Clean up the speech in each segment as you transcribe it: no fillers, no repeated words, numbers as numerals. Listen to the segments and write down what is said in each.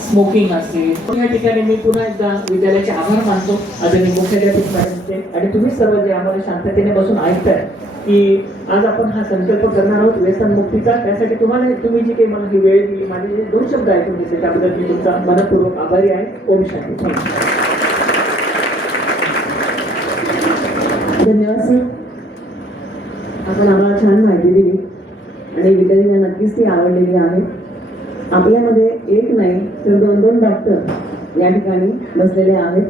Smoking असेल. या ठिकाणी मी पुन्हा एकदा विद्यालयाचे आभार मानतो आदरणीय मुख्याध्यापक मॅडमचे आणि तुम्ही सर्व जे आम्हाला शांततेने बसून ऐकताय की आज आपण हा संकल्प करणार आहोत व्यसनमुक्तीचा. त्यासाठी तुम्ही जी काही मला ही वेळ दिली, माझे जे 2 शब्द ऐकून घेतले त्याबद्दल मी तुमचा मनपूर्वक आभारी आहे. ओम शांती. धन्यवाद सर. आपण आम्हाला छान माहिती दिली आणि विद्यार्थ्यांना नक्कीच ती आवडलेली आहे. आपल्यामध्ये एक नाही तर 2 डॉक्टर या ठिकाणी बसलेले आहेत.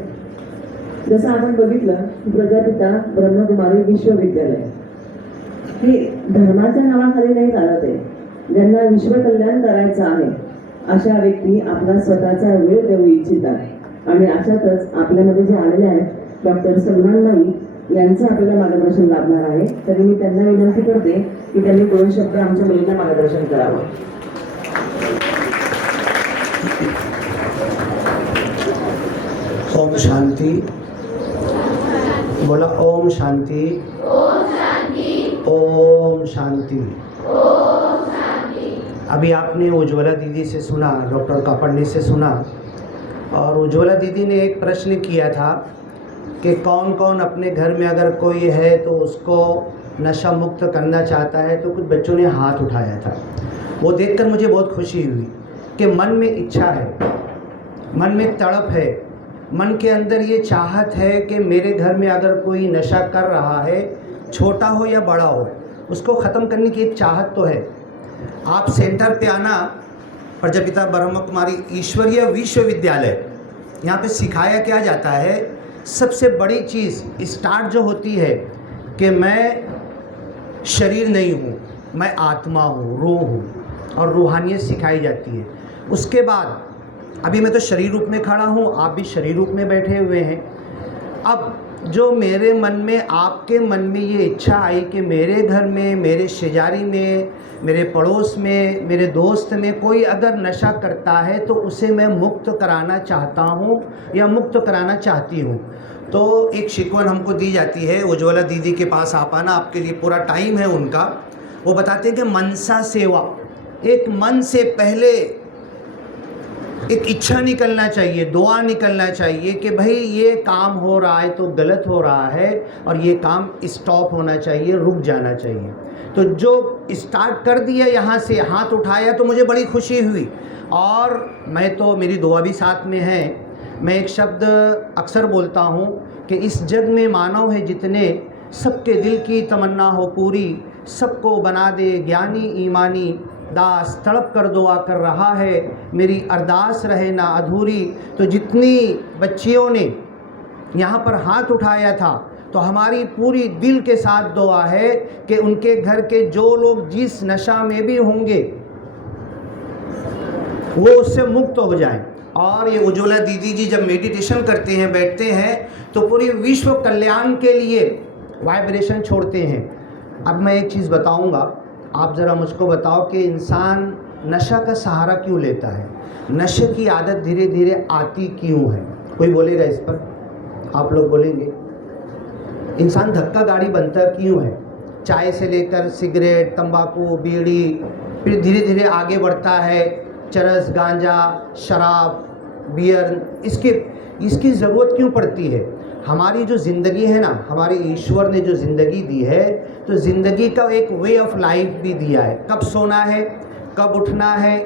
जसं आपण बघितलं प्रजापिता ब्रह्मकुमारी विश्वविद्यालय हे धर्माच्या नावाखाली नाही चालत आहे. ज्यांना विश्वकल्याण करायचं आहे अशा व्यक्ती आपला स्वतःचा वेळ देऊ इच्छितात आणि अशातच आपल्यामध्ये जे आलेले आहेत डॉक्टर सलमान माई यांचं आपल्याला मार्गदर्शन लाभणार आहे. तरी मी त्यांना विनंती करते की त्यांनी 2 शब्द आमच्या मुलींना मार्गदर्शन करावं. ओम शांति. बोला ओम शांति. ओम शांति. अभी आपने उज्ज्वला दीदी से सुना, डॉक्टर कापड़ने से सुना, और उज्ज्वला दीदी ने एक प्रश्न किया था कि कौन कौन अपने घर में अगर कोई है तो उसको नशा मुक्त करना चाहता है. तो कुछ बच्चों ने हाथ उठाया था. वो देखकर मुझे बहुत खुशी हुई कि मन में इच्छा है, मन में तड़प है, मन के अंदर ये चाहत है कि मेरे घर में अगर कोई नशा कर रहा है, छोटा हो या बड़ा हो, उसको ख़त्म करने की एक चाहत तो है. आप सेंटर पे आना, प्रजापिता ब्रह्म कुमारी ईश्वरीय विश्वविद्यालय, यहाँ पे सिखाया क्या जाता है. सबसे बड़ी चीज़ स्टार्ट जो होती है कि मैं शरीर नहीं हूँ, मैं आत्मा हूँ, रूह हूँ, और रूहानियत सिखाई जाती है. उसके बाद अभी मैं तो शरीर रूप में खड़ा हूँ, आप भी शरीर रूप में बैठे हुए हैं. अब जो मेरे मन में, आपके मन में ये इच्छा आई कि मेरे घर में, मेरे शेजारी में, मेरे पड़ोस में, मेरे दोस्त में कोई अगर नशा करता है तो उसे मैं मुक्त कराना चाहता हूँ या मुक्त कराना चाहती हूँ. तो एक शिकवन हमको दी जाती है. उज्ज्वला दीदी के पास आप आना, आपके लिए पूरा टाइम है उनका. वो बताते हैं कि मनसा सेवा, एक मन से पहले एक इच्छा निकलना चाहिए, दुआ निकलना चाहिए कि भाई ये काम हो रहा है तो गलत हो रहा है और ये काम स्टॉप होना चाहिए, रुक जाना चाहिए. तो जो स्टार्ट कर दिया, यहाँ से हाथ उठाया, तो मुझे बड़ी खुशी हुई. और मैं तो, मेरी दुआ भी साथ में है. मैं एक शब्द अक्सर बोलता हूँ कि इस जग में मानव है जितने, सबके दिल की तमन्ना हो पूरी, सबको बना दे ज्ञानी ईमानी, दास तड़प कर दुआ कर रहा है, मेरी अरदास रहे ना अधूरी. तो जितनी बच्चियों ने यहाँ पर हाथ उठाया था, तो हमारी पूरी दिल के साथ दुआ है कि उनके घर के जो लोग जिस नशा में भी होंगे वो उससे मुक्त हो जाएं. और ये उज्ज्वला दीदी जी जब मेडिटेशन करते हैं, बैठते हैं, तो पूरी विश्व कल्याण के लिए वाइब्रेशन छोड़ते हैं. अब मैं एक चीज़ बताऊंगा, आप ज़रा मुझको बताओ कि इंसान नशा का सहारा क्यों लेता है, नशे की आदत धीरे धीरे आती क्यों है. कोई बोलेगा इस पर? आप लोग बोलेंगे. इंसान धक्का गाड़ी बनता क्यों है? चाय से लेकर सिगरेट, तंबाकू, बीड़ी, फिर धीरे धीरे आगे बढ़ता है चरस, गांजा, शराब, बियर. इसकी ज़रूरत क्यों पड़ती है? हमारी जो ज़िंदगी है ना, हमारे ईश्वर ने जो ज़िंदगी दी है, तो ज़िंदगी का एक वे ऑफ लाइफ भी दिया है. कब सोना है, कब उठना है,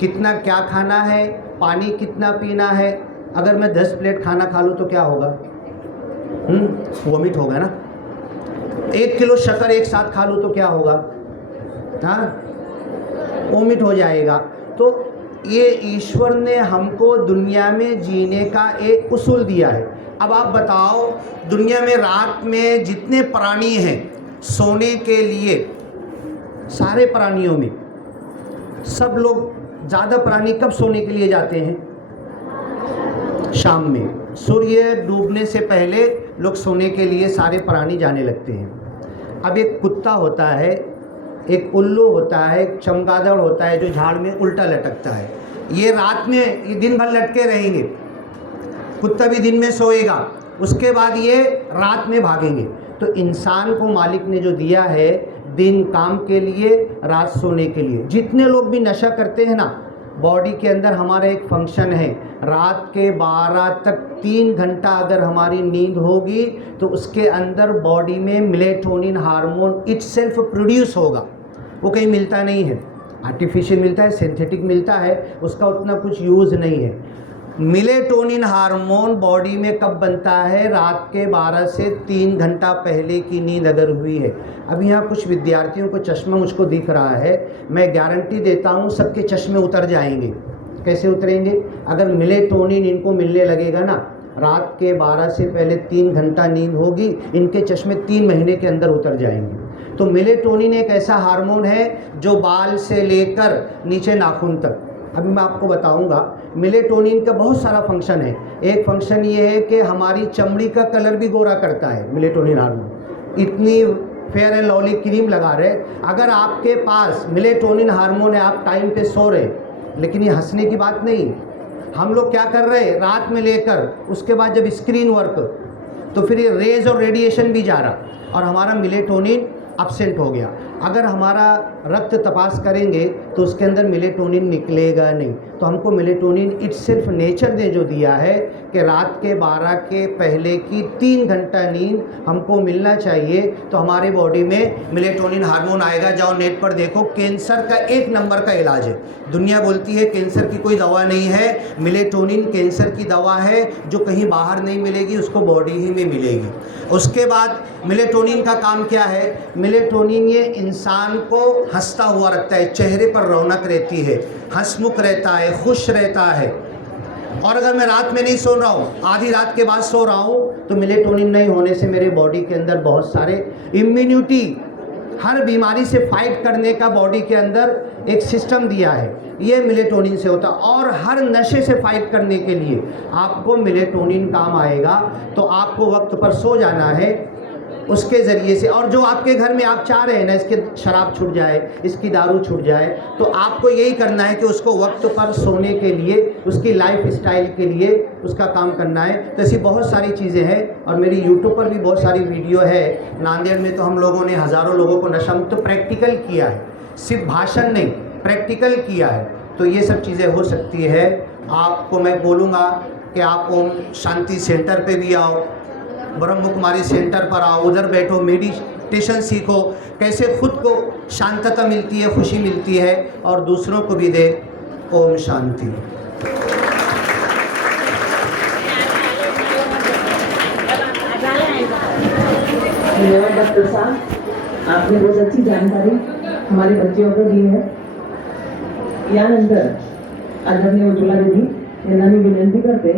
कितना क्या खाना है, पानी कितना पीना है. अगर मैं 10 प्लेट खाना खा लूँ तो क्या होगा? वोमिट होगा ना. 1 किलो शक्कर एक साथ खा लूँ तो क्या होगा? हाँ, वोमिट हो जाएगा. तो ये ईश्वर ने हमको दुनिया में जीने का एक उसूल दिया है. अब आप बताओ, दुनिया में रात में जितने प्राणी हैं, सोने के लिए सारे प्राणियों में सब लोग, ज़्यादा प्राणी कब सोने के लिए जाते हैं? शाम में. सूर्य डूबने से पहले लोग सोने के लिए सारे प्राणी जाने लगते हैं. अब एक कुत्ता होता है, एक उल्लू होता है, एक चमगादड़ होता है जो झाड़ में उल्टा लटकता है. ये रात में, ये दिन भर लटके रहेंगे. कुत्ता भी दिन में सोएगा, उसके बाद ये रात में भागेंगे. तो इंसान को मालिक ने जो दिया है, दिन काम के लिए, रात सोने के लिए. जितने लोग भी नशा करते हैं ना, बॉडी के अंदर हमारा एक फंक्शन है, रात के 12 तक 3 घंटा अगर हमारी नींद होगी तो उसके अंदर बॉडी में मेलेटोनिन हार्मोन इटसेल्फ प्रोड्यूस होगा। वो कहीं मिलता नहीं है, आर्टिफिशियल मिलता है, सिंथेटिक मिलता है, उसका उतना कुछ यूज़ नहीं है। मेलेटोनिन हार्मोन बॉडी में कब बनता है? रात के 12 से 3 घंटा पहले की नींद अगर हुई है। अब यहाँ कुछ विद्यार्थियों को चश्मा मुझको दिख रहा है, मैं गारंटी देता हूँ सबके चश्मे उतर जाएंगे। कैसे उतरेंगे? अगर मेलेटोनिन इनको मिलने लगेगा ना, रात के 12 से पहले 3 घंटा नींद होगी, इनके चश्मे 3 महीने के अंदर उतर जाएंगे। तो मेलेटोनिन एक ऐसा हार्मोन है जो बाल से लेकर नीचे नाखून तक, अभी मैं आपको बताऊंगा। मेलेटोनिन का बहुत सारा फंक्शन है। एक फंक्शन ये है कि हमारी चमड़ी का कलर भी गोरा करता है मेलेटोनिन हार्मोन। इतनी फेयर एंड लवली क्रीम लगा रहे, अगर आपके पास मेलेटोनिन हार्मोन है, आप टाइम पे सो रहे, लेकिन ये हंसने की बात नहीं। हम लोग क्या कर रहे हैं, रात में लेकर उसके बाद जब स्क्रीन वर्क, तो फिर ये रेज और रेडिएशन भी जा रहा और हमारा मेलेटोनिन अपसेंट हो गया। अगर हमारा रक्त तपास करेंगे तो उसके अंदर मेलेटोनिन निकलेगा नहीं। तो हमको मेलेटोनिन इटसेल्फ नेचर ने जो दिया है कि रात के 12 के पहले की 3 घंटा नींद हमको मिलना चाहिए, तो हमारे बॉडी में मेलेटोनिन हार्मोन आएगा। जाओ नेट पर देखो, कैंसर का 1 नंबर का इलाज है। दुनिया बोलती है कैंसर की कोई दवा नहीं है, मेलेटोनिन कैंसर की दवा है जो कहीं बाहर नहीं मिलेगी, उसको बॉडी ही में मिलेगी। उसके बाद मेलेटोनिन का काम क्या है? मेलेटोनिन ये इंसान को हंसता हुआ रखता है, चेहरे पर रौनक रहती है, हंसमुख रहता है, खुश रहता है। और अगर मैं रात में नहीं सो रहा हूँ, आधी रात के बाद सो रहा हूँ, तो मेलेटोनिन नहीं होने से मेरे बॉडी के अंदर बहुत सारे इम्यूनिटी, हर बीमारी से फाइट करने का बॉडी के अंदर एक सिस्टम दिया है, ये मेलेटोनिन से होता है। और हर नशे से फाइट करने के लिए आपको मेलेटोनिन काम आएगा। तो आपको वक्त पर सो जाना है उसके ज़रिए से। और जो आपके घर में आप चाह रहे हैं ना, इसके शराब छूट जाए, इसकी दारू छूट जाए, तो आपको यही करना है कि उसको वक्त पर सोने के लिए, उसकी लाइफ स्टाइल के लिए उसका काम करना है। तो ऐसी बहुत सारी चीज़ें हैं और मेरी यूट्यूब पर भी बहुत सारी वीडियो है। नांदेड़ में तो हम लोगों ने हज़ारों लोगों को नशा मुक्त प्रैक्टिकल किया है, सिर्फ भाषण नहीं, प्रैक्टिकल किया है। तो ये सब चीज़ें हो सकती है। आपको मैं बोलूँगा कि आप ओम शांति सेंटर पे भी आओ, ब्रह्म कुमारी सेंटर पर आओ, उधर बैठो, मेडिटेशन सीखो, कैसे खुद को शांतता मिलती है, खुशी मिलती है और दूसरों को भी दे। ओम शांति। धन्यवाद डॉक्टर साहब, आपने बहुत अच्छी जानकारी हमारे बच्चों को दी है। यानंतर आदरणीय उज्ज्वला दीदी यांना मी विनंती करते,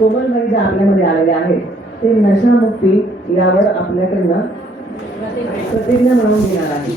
कोमलबाई जे आपल्यामध्ये आलेले आहेत ते नशामुक्ती यावर आपल्याकडनं प्रतिज्ञा म्हणून घेणार आहे।